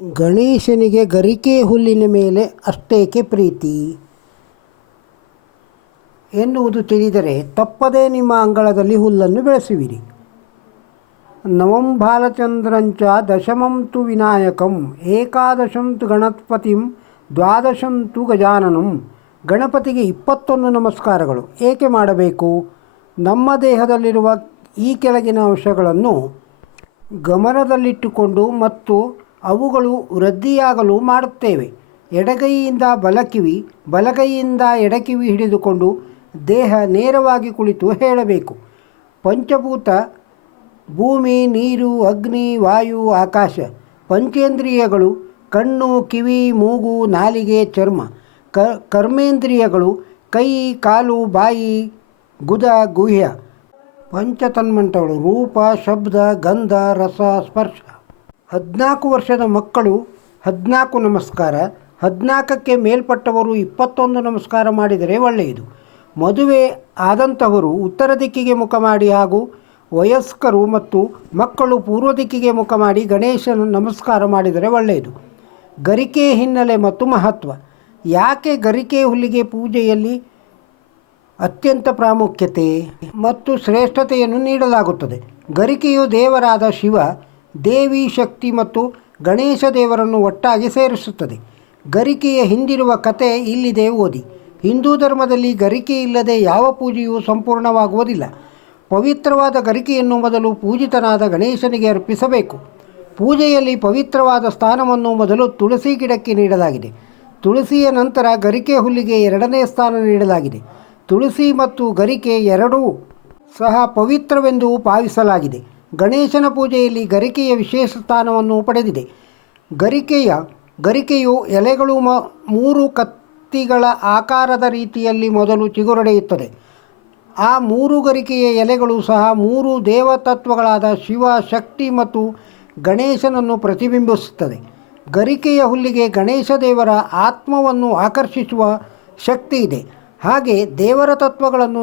ಗಣೇಶನಿಗೆ ಗರಿಕೆ ಹುಲ್ಲಿನ ಮೇಲೆ ಅಷ್ಟೇಕೆ ಪ್ರೀತಿ ಎನ್ನುವುದು ತಿಳಿದರೆ ತಪ್ಪದೇ ನಿಮ್ಮ ಅಂಗಳದಲ್ಲಿ ಹುಲ್ಲನ್ನು ಬೆಳೆಸುವಿರಿ. ನವಂ ಬಾಲಚಂದ್ರಂಚ ದಶಮಂ ತು ವಿನಾಯಕಂ ಏಕಾದಶಂ ತು ಗಣಪತಿಂ ದ್ವಾದಶಂ ತು ಗಜಾನನಂ. ಗಣಪತಿಗೆ 21 ನಮಸ್ಕಾರಗಳು ಏಕೆ ಮಾಡಬೇಕು? ನಮ್ಮ ದೇಹದಲ್ಲಿರುವ ಈ ಕೆಳಗಿನ ಅಂಶಗಳನ್ನು ಗಮನದಲ್ಲಿಟ್ಟುಕೊಂಡು ಮತ್ತು ಅವುಗಳು ವೃದ್ಧಿಯಾಗಲು ಮಾಡುತ್ತೇವೆ. ಎಡಗೈಯಿಂದ ಬಲಕಿವಿ, ಬಲಗೈಯಿಂದ ಎಡಕಿವಿ ಹಿಡಿದುಕೊಂಡು ದೇಹ ನೇರವಾಗಿ ಕುಳಿತು ಹೇಳಬೇಕು. ಪಂಚಭೂತ ಭೂಮಿ, ನೀರು, ಅಗ್ನಿ, ವಾಯು, ಆಕಾಶ. ಪಂಚೇಂದ್ರಿಯಗಳು ಕಣ್ಣು, ಕಿವಿ, ಮೂಗು, ನಾಲಿಗೆ, ಚರ್ಮ. ಕರ್ಮೇಂದ್ರಿಯಗಳು ಕೈ, ಕಾಲು, ಬಾಯಿ, ಗುದ, ಗುಹ್ಯ. ಪಂಚತನ್ಮಂತ್ರಗಳು ರೂಪ, ಶಬ್ದ, ಗಂಧ, ರಸ, ಸ್ಪರ್ಶ. 14 ವರ್ಷದ ಮಕ್ಕಳು 14 ನಮಸ್ಕಾರ, 14ಕ್ಕೆ ಮೇಲ್ಪಟ್ಟವರು 21 ನಮಸ್ಕಾರ ಮಾಡಿದರೆ ಒಳ್ಳೆಯದು. ಮದುವೆ ಆದಂಥವರು ಉತ್ತರ ದಿಕ್ಕಿಗೆ ಮುಖ ಮಾಡಿ ಹಾಗೂ ವಯಸ್ಕರು ಮತ್ತು ಮಕ್ಕಳು ಪೂರ್ವ ದಿಕ್ಕಿಗೆ ಮುಖ ಮಾಡಿ ಗಣೇಶನ ನಮಸ್ಕಾರ ಮಾಡಿದರೆ ಒಳ್ಳೆಯದು. ಗರಿಕೆ ಹಿನ್ನೆಲೆ ಮತ್ತು ಮಹತ್ವ. ಯಾಕೆ ಗರಿಕೆ ಹುಲ್ಲಿಗೆ ಪೂಜೆಯಲ್ಲಿ ಅತ್ಯಂತ ಪ್ರಾಮುಖ್ಯತೆ ಮತ್ತು ಶ್ರೇಷ್ಠತೆಯನ್ನು ನೀಡಲಾಗುತ್ತದೆ? ಗರಿಕೆಯು ದೇವರಾದ ಶಿವ, ದೇವಿ ಶಕ್ತಿ ಮತ್ತು ಗಣೇಶ ದೇವರನ್ನು ಒಟ್ಟಾಗಿ ಸೇರಿಸುತ್ತದೆ. ಗರಿಕೆಯ ಹಿಂದಿರುವ ಕತೆ ಇಲ್ಲಿದೆ, ಓದಿ. ಹಿಂದೂ ಧರ್ಮದಲ್ಲಿ ಗರಿಕೆ ಇಲ್ಲದೆ ಯಾವ ಪೂಜೆಯೂ ಸಂಪೂರ್ಣವಾಗುವುದಿಲ್ಲ. ಪವಿತ್ರವಾದ ಗರಿಕೆಯನ್ನು ಮೊದಲು ಪೂಜಿತನಾದ ಗಣೇಶನಿಗೆ ಅರ್ಪಿಸಬೇಕು. ಪೂಜೆಯಲ್ಲಿ ಪವಿತ್ರವಾದ ಸ್ಥಾನವನ್ನು ಮೊದಲು ತುಳಸಿ ಗಿಡಕ್ಕೆ ನೀಡಲಾಗಿದೆ. ತುಳಸಿಯ ನಂತರ ಗರಿಕೆ ಹುಲ್ಲಿಗೆ 2ನೇ ಸ್ಥಾನ ನೀಡಲಾಗಿದೆ. ತುಳಸಿ ಮತ್ತು ಗರಿಕೆ ಎರಡೂ ಸಹ ಪವಿತ್ರವೆಂದು ಭಾವಿಸಲಾಗಿದೆ. ಗಣೇಶನ ಪೂಜೆಯಲ್ಲಿ ಗರಿಕೆಯ ವಿಶೇಷ ಸ್ಥಾನವನ್ನು ಪಡೆದಿದೆ. ಗರಿಕೆಯು ಎಲೆಗಳು 3 ಕತ್ತಿಗಳ ಆಕಾರದ ರೀತಿಯಲ್ಲಿ ಮೊದಲು ಚಿಗುರೊಡೆಯುತ್ತದೆ. ಆ 3 ಗರಿಕೆಯ ಎಲೆಗಳು ಸಹ 3 ದೇವತತ್ವಗಳಾದ ಶಿವ, ಶಕ್ತಿ ಮತ್ತು ಗಣೇಶನನ್ನು ಪ್ರತಿಬಿಂಬಿಸುತ್ತದೆ. ಗರಿಕೆಯ ಹುಲ್ಲಿಗೆ ಗಣೇಶ ದೇವರ ಆತ್ಮವನ್ನು ಆಕರ್ಷಿಸುವ ಶಕ್ತಿ ಇದೆ. ಹಾಗೆ ದೇವರ ತತ್ವಗಳನ್ನು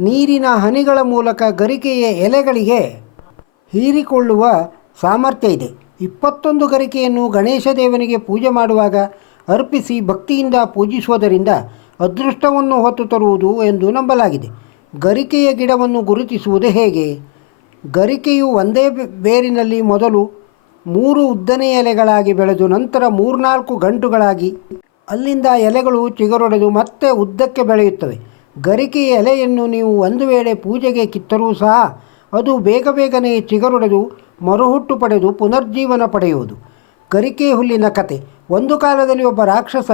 ನೀರಿನ ಹನಿಗಳ ಮೂಲಕ ಗರಿಕೆಯ ಎಲೆಗಳಿಗೆ ಹೀರಿಕೊಳ್ಳುವ ಸಾಮರ್ಥ್ಯ ಇದೆ. 21 ಗರಿಕೆಯನ್ನು ಗಣೇಶ ದೇವನಿಗೆ ಪೂಜೆ ಮಾಡುವಾಗ ಅರ್ಪಿಸಿ ಭಕ್ತಿಯಿಂದ ಪೂಜಿಸುವುದರಿಂದ ಅದೃಷ್ಟವನ್ನು ಹೊತ್ತು ತರುವುದು ಎಂದು ನಂಬಲಾಗಿದೆ. ಗರಿಕೆಯ ಗಿಡವನ್ನು ಗುರುತಿಸುವುದು ಹೇಗೆ? ಗರಿಕೆಯು ಒಂದೇ ಬೇರಿನಲ್ಲಿ ಮೊದಲು 3 ಉದ್ದನೆಯ ಎಲೆಗಳಾಗಿ ಬೆಳೆದು ನಂತರ 3-4 ಗಂಟುಗಳಾಗಿ ಅಲ್ಲಿಂದ ಎಲೆಗಳು ಚಿಗುರೊಡೆದು ಮತ್ತೆ ಉದ್ದಕ್ಕೆ ಬೆಳೆಯುತ್ತವೆ. ಗರಿಕೆಯ ಎಲೆಯನ್ನು ನೀವು ಒಂದು ವೇಳೆ ಪೂಜೆಗೆ ಕಿತ್ತರೂ ಸಹ ಅದು ಬೇಗನೆ ಚಿಗುರೊಡೆದು ಮರುಹುಟ್ಟು ಪಡೆದು ಪುನರ್ಜೀವನ ಪಡೆಯುವುದು. ಗರಿಕೆ ಹುಲ್ಲಿನ ಕತೆ. ಒಂದು ಕಾಲದಲ್ಲಿ ಒಬ್ಬ ರಾಕ್ಷಸ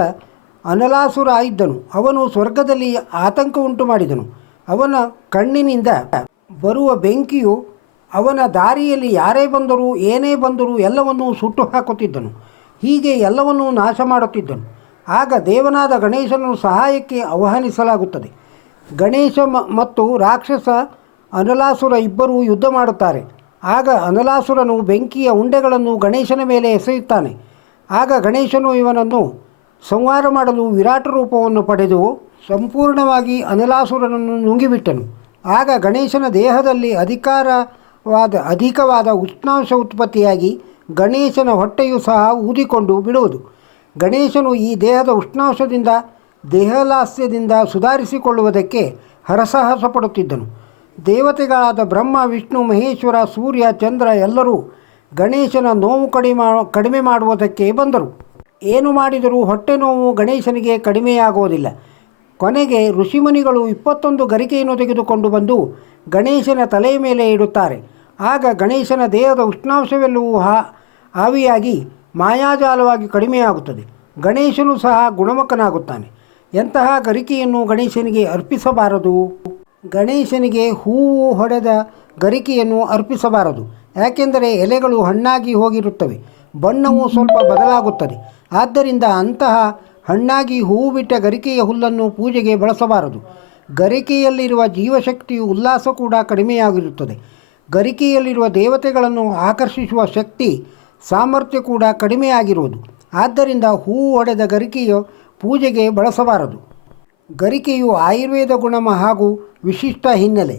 ಅನಲಾಸುರ ಇದ್ದನು. ಅವನು ಸ್ವರ್ಗದಲ್ಲಿ ಆತಂಕ ಉಂಟು ಮಾಡಿದನು. ಅವನ ಕಣ್ಣಿನಿಂದ ಬರುವ ಬೆಂಕಿಯು ಅವನ ದಾರಿಯಲ್ಲಿ ಯಾರೇ ಬಂದರೂ ಏನೇ ಬಂದರೂ ಎಲ್ಲವನ್ನೂ ಸುಟ್ಟು ಹಾಕುತ್ತಿದ್ದನು. ಹೀಗೆ ಎಲ್ಲವನ್ನೂ ನಾಶ ಮಾಡುತ್ತಿದ್ದನು. ಆಗ ದೇವನಾದ ಗಣೇಶನನ್ನು ಸಹಾಯಕ್ಕೆ ಆಹ್ವಾನಿಸಲಾಗುತ್ತದೆ. ಗಣೇಶ ಮತ್ತು ರಾಕ್ಷಸ ಅನಲಾಸುರ ಇಬ್ಬರೂ ಯುದ್ಧ ಮಾಡುತ್ತಾರೆ. ಆಗ ಅನಲಾಸುರನು ಬೆಂಕಿಯ ಉಂಡೆಗಳನ್ನು ಗಣೇಶನ ಮೇಲೆ ಎಸೆಯುತ್ತಾನೆ. ಆಗ ಗಣೇಶನು ಇವನನ್ನು ಸಂಹಾರ ಮಾಡಲು ವಿರಾಟ ರೂಪವನ್ನು ಪಡೆದು ಸಂಪೂರ್ಣವಾಗಿ ಅನಲಾಸುರನನ್ನು ನುಂಗಿಬಿಟ್ಟನು. ಆಗ ಗಣೇಶನ ದೇಹದಲ್ಲಿ ಅಧಿಕವಾದ ಉಷ್ಣಾಂಶ ಉತ್ಪತ್ತಿಯಾಗಿ ಗಣೇಶನ ಹೊಟ್ಟೆಯು ಸಹ ಊದಿಕೊಂಡು ಬಿಡುವುದು. ಗಣೇಶನು ಈ ದೇಹದ ಉಷ್ಣಾಂಶದಿಂದ ದೇಹಲಾಸ್ಯದಿಂದ ಸುಧಾರಿಸಿಕೊಳ್ಳುವುದಕ್ಕೆ ಹರಸಾಹಸ ಪಡುತ್ತಿದ್ದನು. ದೇವತೆಗಳಾದ ಬ್ರಹ್ಮ, ವಿಷ್ಣು, ಮಹೇಶ್ವರ, ಸೂರ್ಯ, ಚಂದ್ರ ಎಲ್ಲರೂ ಗಣೇಶನ ನೋವು ಕಡಿಮೆ ಮಾಡುವುದಕ್ಕೆ ಬಂದರು. ಏನು ಮಾಡಿದರೂ ಹೊಟ್ಟೆ ನೋವು ಗಣೇಶನಿಗೆ ಕಡಿಮೆಯಾಗುವುದಿಲ್ಲ. ಕೊನೆಗೆ ಋಷಿಮುನಿಗಳು 21 ಗರಿಕೆಯನ್ನು ತೆಗೆದುಕೊಂಡು ಬಂದು ಗಣೇಶನ ತಲೆಯ ಮೇಲೆ ಇಡುತ್ತಾರೆ. ಆಗ ಗಣೇಶನ ದೇಹದ ಉಷ್ಣಾಂಶವೆಲ್ಲವೂ ಆವಿಯಾಗಿ ಮಾಯಾಜಾಲವಾಗಿ ಕಡಿಮೆಯಾಗುತ್ತದೆ. ಗಣೇಶನು ಸಹ ಗುಣಮುಖನಾಗುತ್ತಾನೆ. ಎಂತಹ ಗರಿಕೆಯನ್ನು ಗಣೇಶನಿಗೆ ಅರ್ಪಿಸಬಾರದು? ಗಣೇಶನಿಗೆ ಹೂವು ಹೊಡೆದ ಗರಿಕೆಯನ್ನು ಅರ್ಪಿಸಬಾರದು. ಯಾಕೆಂದರೆ ಎಲೆಗಳು ಹಣ್ಣಾಗಿ ಹೋಗಿರುತ್ತವೆ, ಬಣ್ಣವು ಸ್ವಲ್ಪ ಬದಲಾಗುತ್ತದೆ. ಆದ್ದರಿಂದ ಅಂತಹ ಹಣ್ಣಾಗಿ ಹೂವು ಬಿಟ್ಟ ಗರಿಕೆಯ ಹುಲ್ಲನ್ನು ಪೂಜೆಗೆ ಬಳಸಬಾರದು. ಗರಿಕೆಯಲ್ಲಿರುವ ಜೀವಶಕ್ತಿಯು ಉಲ್ಲಾಸ ಕೂಡ ಕಡಿಮೆಯಾಗಿರುತ್ತದೆ. ಗರಿಕೆಯಲ್ಲಿರುವ ದೇವತೆಗಳನ್ನು ಆಕರ್ಷಿಸುವ ಶಕ್ತಿ ಸಾಮರ್ಥ್ಯ ಕೂಡ ಕಡಿಮೆಯಾಗಿರುವುದು. ಆದ್ದರಿಂದ ಹೂವು ಹೊಡೆದ ಗರಿಕೆಯ ಪೂಜೆಗೆ ಬಳಸಬಾರದು. ಗರಿಕೆಯು ಆಯುರ್ವೇದ ಗುಣಮ ಹಾಗೂ ವಿಶಿಷ್ಟ ಹಿನ್ನೆಲೆ.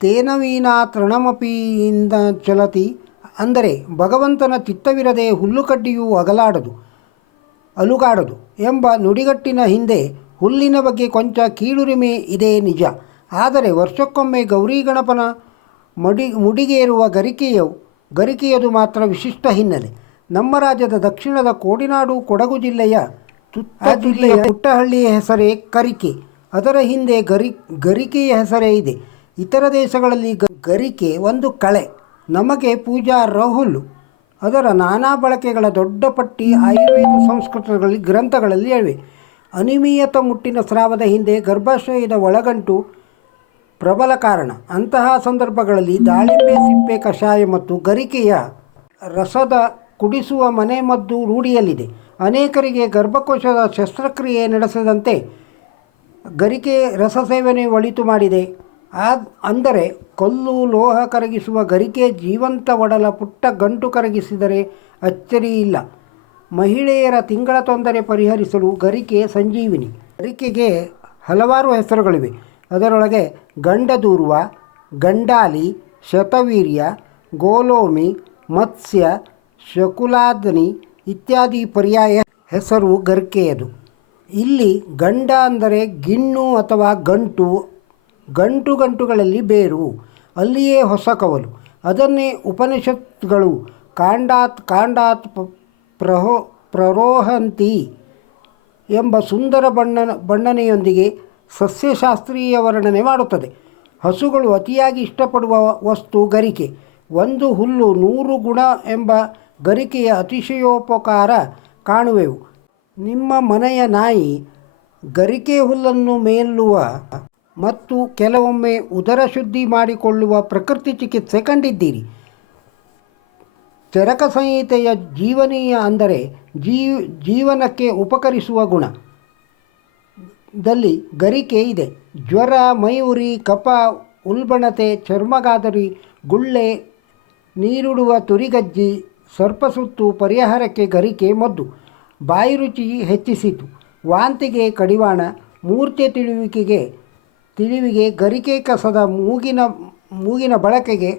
ತೇನ ವೀನಾ ತೃಣಮಪಿಯಿಂದ ಚಲತಿ ಅಂದರೆ ಭಗವಂತನ ಚಿತ್ತವಿರದೆ ಹುಲ್ಲುಕಡ್ಡಿಯೂ ಅಲುಗಾಡದು ಎಂಬ ನುಡಿಗಟ್ಟಿನ ಹಿಂದೆ ಹುಲ್ಲಿನ ಬಗ್ಗೆ ಕೊಂಚ ಕೀಳುರಿಮೆ ಇದೆ ನಿಜ. ಆದರೆ ವರ್ಷಕ್ಕೊಮ್ಮೆ ಗೌರಿ ಗಣಪನ ಮುಡಿಗೇರುವ ಗರಿಕೆಯದು ಮಾತ್ರ ವಿಶಿಷ್ಟ ಹಿನ್ನೆಲೆ. ನಮ್ಮ ರಾಜ್ಯದ ದಕ್ಷಿಣದ ಕೋಡಿನಾಡು ಕೊಡಗು ಜಿಲ್ಲೆಯ ಪುಟ್ಟಹಳ್ಳಿಯ ಹೆಸರೇ ಕರಿಕೆ. ಅದರ ಹಿಂದೆ ಗರಿಕೆಯ ಹೆಸರೇ ಇದೆ. ಇತರ ದೇಶಗಳಲ್ಲಿ ಗರಿಕೆ ಒಂದು ಕಳೆ, ನಮಗೆ ಪೂಜಾರ್ಹ ಹುಲ್ಲು. ಅದರ ನಾನಾ ಬಳಕೆಗಳ ದೊಡ್ಡ ಪಟ್ಟಿ ಆಯುರ್ವೇದ ಸಂಸ್ಕೃತಗಳಲ್ಲಿ ಗ್ರಂಥಗಳಲ್ಲಿ ಇವೆ. ಅನಿಯಮಿತ ಮುಟ್ಟಿನ ಸ್ರಾವದ ಹಿಂದೆ ಗರ್ಭಾಶಯದ ಒಳಗಂಟು ಪ್ರಬಲ ಕಾರಣ. ಅಂತಹ ಸಂದರ್ಭಗಳಲ್ಲಿ ದಾಳಿಂಬೆ ಸಿಪ್ಪೆ ಕಷಾಯ ಮತ್ತು ಗರಿಕೆಯ ರಸದ ಕುಡಿಸುವ ಮನೆಮದ್ದು ರೂಢಿಯಲ್ಲಿದೆ. ಅನೇಕರಿಗೆ ಗರ್ಭಕೋಶದ ಶಸ್ತ್ರಕ್ರಿಯೆ ನಡೆಸದಂತೆ ಗರಿಕೆ ರಸ ಸೇವನೆ ಒಳಿತು ಮಾಡಿದೆ. ಅಂದರೆ ಕಲ್ಲು ಲೋಹ ಕರಗಿಸುವ ಗರಿಕೆ ಜೀವಂತ ಒಡಲ ಪುಟ್ಟ ಗಂಟು ಕರಗಿಸಿದರೆ ಅಚ್ಚರಿಯಿಲ್ಲ. ಮಹಿಳೆಯರ ತಿಂಗಳ ತೊಂದರೆ ಪರಿಹರಿಸಲು ಗರಿಕೆ ಸಂಜೀವಿನಿ. ಗರಿಕೆಗೆ ಹಲವಾರು ಹೆಸರುಗಳಿವೆ. ಅದರೊಳಗೆ ಗಂಡದೂರ್ವ, ಗಂಡಾಲಿ, ಶತವೀರ್ಯ, ಗೋಲೋಮಿ, ಮತ್ಸ್ಯ, ಶಕುಲಾದನಿ ಇತ್ಯಾದಿ ಪರ್ಯಾಯ ಹೆಸರು ಗರಿಕೆಯದು. ಇಲ್ಲಿ ಗಂಡ ಅಂದರೆ ಗಿಣ್ಣು ಅಥವಾ ಗಂಟುಗಳಲ್ಲಿ ಬೇರು, ಅಲ್ಲಿಯೇ ಹೊಸ ಕವಲು. ಅದನ್ನೇ ಉಪನಿಷತ್ಗಳು ಕಾಂಡಾತ್ ಪ್ರರೋಹಂತಿ ಎಂಬ ಸುಂದರ ಬಣ್ಣನೆಯೊಂದಿಗೆ ಸಸ್ಯಶಾಸ್ತ್ರೀಯ ವರ್ಣನೆ ಮಾಡುತ್ತದೆ. ಹಸುಗಳು ಅತಿಯಾಗಿ ಇಷ್ಟಪಡುವ ವಸ್ತು ಗರಿಕೆ. ಒಂದು ಹುಲ್ಲು 100 ಗುಣ ಎಂಬ ಗರಿಕೆಯ ಅತಿಶಯೋಪಕಾರ ಕಾಣುವೆವು. ನಿಮ್ಮ ಮನೆಯ ನಾಯಿ ಗರಿಕೆ ಹುಲ್ಲನ್ನು ಮೇಲುವ ಮತ್ತು ಕೆಲವೊಮ್ಮೆ ಉದರ ಶುದ್ಧಿ ಮಾಡಿಕೊಳ್ಳುವ ಪ್ರಕೃತಿ ಚಿಕಿತ್ಸೆ ಕಂಡಿದ್ದೀರಿ. ಚರಕ ಸಂಹಿತೆಯ ಜೀವನೀಯ ಅಂದರೆ ಜೀವನಕ್ಕೆ ಉಪಕರಿಸುವ ಗುಣದಲ್ಲಿ ಗರಿಕೆ ಇದೆ. ಜ್ವರ, ಮೈಯುರಿ, ಕಫ, ಉಲ್ಬಣತೆ, ಚರ್ಮಗಾದರಿ, ಗುಳ್ಳೆ, ನೀರುಡುವ ತುರಿಗಜ್ಜಿ, ಸರ್ಪಸುತ್ತು ಪರಿಹಾರಕ್ಕೆ ಗರಿಕೆ ಮದ್ದು. ಬಾಯಿ ರುಚಿ ಹೆಚ್ಚಿಸಿತು. ವಾಂತಿಗೆ ಕಡಿವಾಣ, ಮೂರ್ಛೆ ತಿಳಿವಿಗೆ ಗರಿಕೆ ಕಸದ ಮೂಗಿನ ಬಳಕೆಗೆ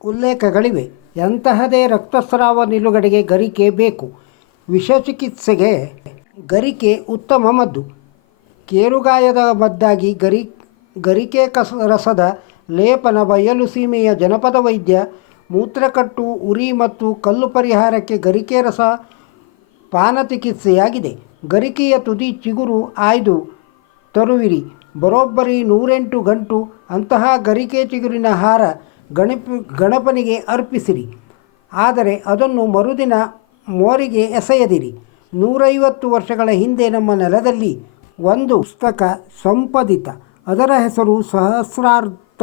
ಉಲ್ಲೇಖಗಳಿವೆ. ಎಂತಹದೇ ರಕ್ತಸ್ರಾವ ನಿಲುಗಡೆಗೆ ಗರಿಕೆ ಬೇಕು. ವಿಷಚಿಕಿತ್ಸೆಗೆ ಗರಿಕೆ ಉತ್ತಮ ಮದ್ದು. ಕೇರುಗಾಯದ ಮದ್ದಾಗಿ ಗರಿಕೆ ರಸದ ಲೇಪನ ಬಯಲು ಸೀಮೆಯ ಜನಪದ ವೈದ್ಯ. ಮೂತ್ರಕಟ್ಟು, ಉರಿ ಮತ್ತು ಕಲ್ಲು ಪರಿಹಾರಕ್ಕೆ ಗರಿಕೆ ರಸ ಪಾನ ಚಿಕಿತ್ಸೆಯಾಗಿದೆ. ಗರಿಕೆಯ ತುದಿ ಚಿಗುರು ಆಯ್ದು ತರುವಿರಿ. ಬರೋಬ್ಬರಿ 108 ಗಂಟು. ಅಂತಹ ಗರಿಕೆ ಚಿಗುರಿನ ಹಾರ ಗಣಪನಿಗೆ ಅರ್ಪಿಸಿರಿ. ಆದರೆ ಅದನ್ನು ಮರುದಿನ ಮೋರಿಗೆ ಎಸೆಯದಿರಿ. 150 ವರ್ಷಗಳ ಹಿಂದೆ ನಮ್ಮ ನೆಲದಲ್ಲಿ ಒಂದು ಪುಸ್ತಕ ಸಂಪಾದಿತ. ಅದರ ಹೆಸರು ಸಹಸ್ರಾರ್ಥ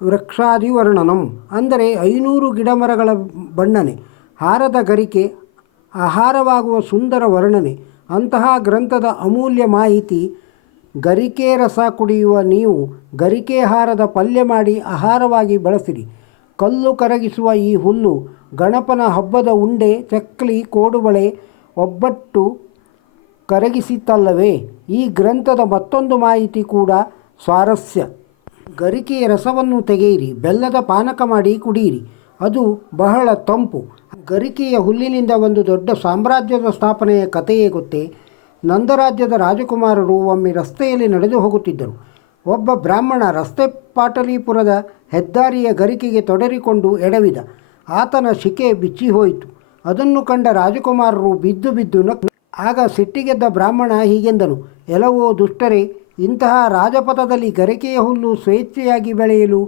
ವೃಕ್ಷಾದಿ ವರ್ಣನಂ, ಅಂದರೆ 500 ಗಿಡಮರಗಳ ಬಣ್ಣನೆ, ಹಾರದ ಗರಿಕೆ ಆಹಾರವಾಗುವ ಸುಂದರ ವರ್ಣನೆ. ಅಂತಹ ಗ್ರಂಥದ ಅಮೂಲ್ಯ ಮಾಹಿತಿ. ಗರಿಕೆ ರಸ ಕುಡಿಯುವ ನೀವು ಗರಿಕೆ ಹಾರದ ಪಲ್ಯ ಮಾಡಿ ಆಹಾರವಾಗಿ ಬಳಸಿರಿ. ಕಲ್ಲು ಕರಗಿಸುವ ಈ ಹುಲ್ಲು ಗಣಪನ ಹಬ್ಬದ ಉಂಡೆ, ಚಕ್ಲಿ, ಕೋಡುಬಳೆ, ಒಬ್ಬಟ್ಟು ಕರಗಿಸಿತಲ್ಲವೇ. ಈ ಗ್ರಂಥದ ಮತ್ತೊಂದು ಮಾಹಿತಿ ಕೂಡ ಸ್ವಾರಸ್ಯ. ಗರಿಕೆಯ ರಸವನ್ನು ತೆಗೆಯಿರಿ, ಬೆಲ್ಲದ ಪಾನಕ ಮಾಡಿ ಕುಡಿಯಿರಿ. ಅದು ಬಹಳ ತಂಪು. ಗರಿಕೆಯ ಹುಲ್ಲಿನಿಂದ ಒಂದು ದೊಡ್ಡ ಸಾಮ್ರಾಜ್ಯದ ಸ್ಥಾಪನೆಯ ಕಥೆಯೇ ಗೊತ್ತೇ. ನಂದರಾಜ್ಯದ ರಾಜಕುಮಾರರು ಒಮ್ಮೆ ರಸ್ತೆಯಲ್ಲಿ ನಡೆದು ಹೋಗುತ್ತಿದ್ದರು. ಒಬ್ಬ ಬ್ರಾಹ್ಮಣ ರಸ್ತೆ ಪಾಟಲಿಪುರದ ಹೆದ್ದಾರಿಯ ಗರಿಕೆಗೆ ತೊಡರಿಕೊಂಡು ಎಡವಿದ. ಆತನ ಶಿಕೆ ಬಿಚ್ಚಿಹೋಯಿತು. ಅದನ್ನು ಕಂಡ ರಾಜಕುಮಾರರು ಬಿದ್ದು ಆಗ ಸಿಟ್ಟಿಗೆದ್ದ ಬ್ರಾಹ್ಮಣ ಹೀಗೆಂದನು: ಎಲವೋ ದುಷ್ಟರೇ, ಇಂತಹ ರಾಜಪಥದಲ್ಲಿ ಗರಿಕೆಯ ಹುಲ್ಲು ಸ್ವೇಚ್ಛೆಯಾಗಿ ಬೆಳೆಯಲು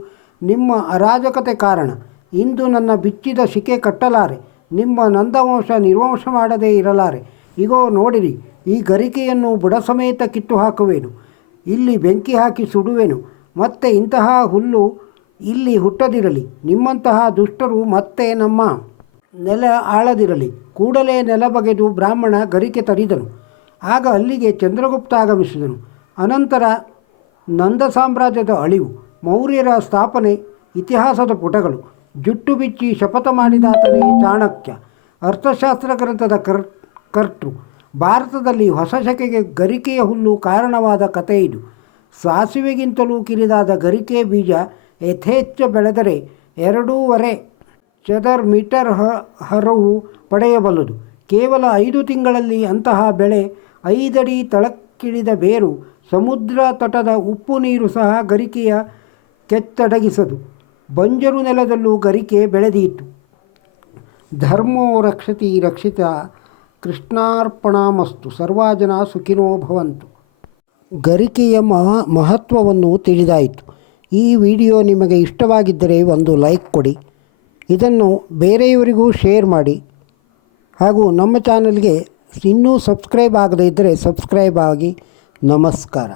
ನಿಮ್ಮ ಅರಾಜಕತೆ ಕಾರಣ. ಇಂದು ನನ್ನ ಬಿಚ್ಚಿದ ಶಿಕೆ ಕಟ್ಟಲಾರೆ. ನಿಮ್ಮ ನಂದವಂಶ ನಿರ್ವಂಶ ಮಾಡದೇ ಇರಲಾರೆ. ಇಗೋ ನೋಡಿರಿ, ಈ ಗರಿಕೆಯನ್ನು ಬುಡ ಸಮೇತ ಕಿತ್ತು ಹಾಕುವೆನು. ಇಲ್ಲಿ ಬೆಂಕಿ ಹಾಕಿ ಸುಡುವೆನು. ಮತ್ತೆ ಇಂತಹ ಹುಲ್ಲು ಇಲ್ಲಿ ಹುಟ್ಟದಿರಲಿ. ನಿಮ್ಮಂತಹ ದುಷ್ಟರು ಮತ್ತೆ ನಮ್ಮ ನೆಲ ಆಳದಿರಲಿ. ಕೂಡಲೇ ನೆಲ ಬಗೆದು ಬ್ರಾಹ್ಮಣ ಗರಿಕೆ ತರಿದನು. ಆಗ ಅಲ್ಲಿಗೆ ಚಂದ್ರಗುಪ್ತ ಆಗಮಿಸಿದನು. ಅನಂತರ ನಂದ ಸಾಮ್ರಾಜ್ಯದ ಅಳಿವು, ಮೌರ್ಯರ ಸ್ಥಾಪನೆ, ಇತಿಹಾಸದ ಪುಟಗಳು. ಜುಟ್ಟು ಬಿಚ್ಚಿ ಶಪಥ ಮಾಡಿದಾತನೇ ಚಾಣಕ್ಯ, ಅರ್ಥಶಾಸ್ತ್ರ ಗ್ರಂಥದ ಕರ್ತೃ. ಭಾರತದಲ್ಲಿ ಹೊಸ ಶಕೆಗೆ ಗರಿಕೆಯ ಹುಲ್ಲು ಕಾರಣವಾದ ಕಥೆ ಇದು. ಸಾಸಿವೆಗಿಂತಲೂ ಕಿರಿದಾದ ಗರಿಕೆ ಬೀಜ ಯಥೇಚ್ಛ ಬೆಳೆದರೆ 2.5 ಚದರ್ ಮೀಟರ್ ಹರವು ಪಡೆಯಬಲ್ಲದು. ಕೇವಲ 5 ತಿಂಗಳಲ್ಲಿ ಅಂತಹ ಬೆಳೆ 5 ಅಡಿ ತಳಕ್ಕಿಳಿದ ಬೇರು, ಸಮುದ್ರ ತಟದ ಉಪ್ಪು ನೀರು ಸಹ ಗರಿಕೆಯ ಕೆಚ್ಚಡಗಿಸದು. ಬಂಜರು ನೆಲದಲ್ಲೂ ಗರಿಕೆ ಬೆಳೆದೀತು. ಧರ್ಮೋ ರಕ್ಷತಿ ರಕ್ಷಿತ. ಕೃಷ್ಣಾರ್ಪಣಮಸ್ತು. ಸರ್ವೇ ಜನ ಸುಖಿನೋ ಭವಂತು. ಗರಿಕೆಯ ಮಹತ್ವವನ್ನು ತಿಳಿದಾಯಿತು. ಈ ವಿಡಿಯೋ ನಿಮಗೆ ಇಷ್ಟವಾಗಿದ್ದರೆ ಒಂದು ಲೈಕ್ ಕೊಡಿ, ಇದನ್ನು ಬೇರೆಯವರಿಗೂ ಶೇರ್ ಮಾಡಿ, ಹಾಗೂ ನಮ್ಮ ಚಾನಲ್ಗೆ ಇನ್ನೂ ಸಬ್ಸ್ಕ್ರೈಬ್ ಆಗದೇ ಇದ್ದರೆ ಸಬ್ಸ್ಕ್ರೈಬ್ ಆಗಿ. ನಮಸ್ಕಾರ.